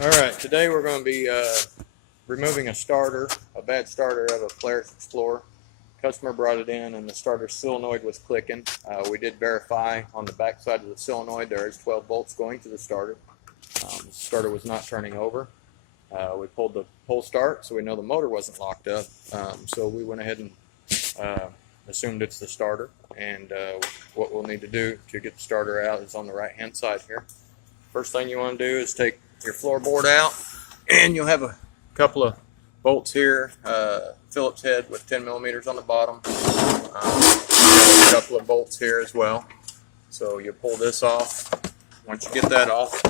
Alright, today we're going to be removing a bad starter of a Polaris Explorer. Customer brought it in and the starter solenoid was clicking. We did verify on the back side of the solenoid there is 12 volts going to the starter. The starter was not turning over. We pulled the pull start so we know the motor wasn't locked up. So we went ahead and assumed it's the starter. And what we'll need to do to get the starter out is on the right hand side here. First thing you want to do is take your floorboard out, and you'll have a couple of bolts here, Phillips head with 10 millimeters on the bottom. A couple of bolts here as well. So you pull this off. Once you get that off,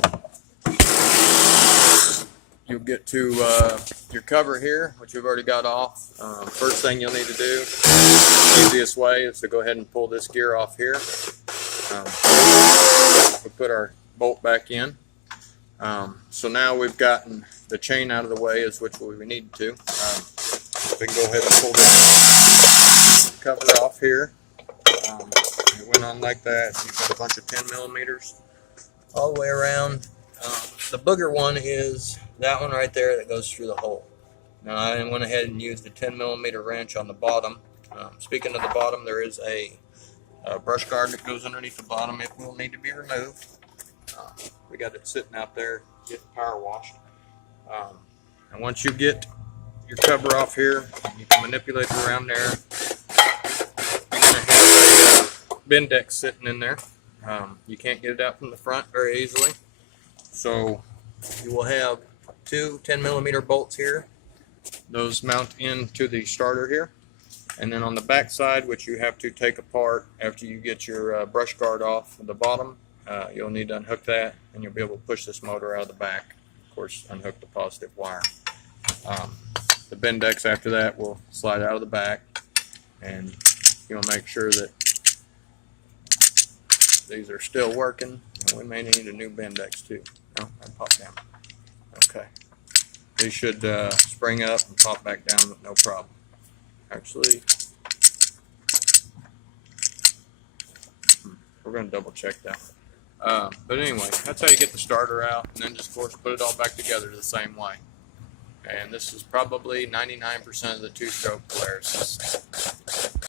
you'll get to your cover here, which you've already got off. First thing you'll need to do, the easiest way, is to go ahead and pull this gear off here. We put our bolt back in. So now we've gotten the chain out of the way, is which we need to. We can go ahead and pull this cover off here. It went on like that. You've got a bunch of 10 millimeters all the way around. The booger one is that one right there that goes through the hole. Now I went ahead and used a 10 millimeter wrench on the bottom. Speaking of the bottom, there is a brush guard that goes underneath the bottom. It will need to be removed. We got it sitting out there getting power washed. And once you get your cover off here, you can manipulate it around there. You're going to have a Bendix sitting in there. You can't get it out from the front very easily. So you will have two 10 millimeter bolts here. Those mount into the starter here. And then on the back side, which you have to take apart after you get your brush guard off the bottom, you'll need to unhook that, and you'll be able to push this motor out of the back. Of course, unhook the positive wire. The Bendix after that will slide out of the back, and you'll make sure that these are still working. And we may need a new Bendix too. Oh, and pop down. Okay. These should spring up and pop back down with no problem. Actually, we're going to double check that. But anyway, that's how you get the starter out, and then just of course put it all back together the same way. And this is probably 99% of the two-stroke Polaris.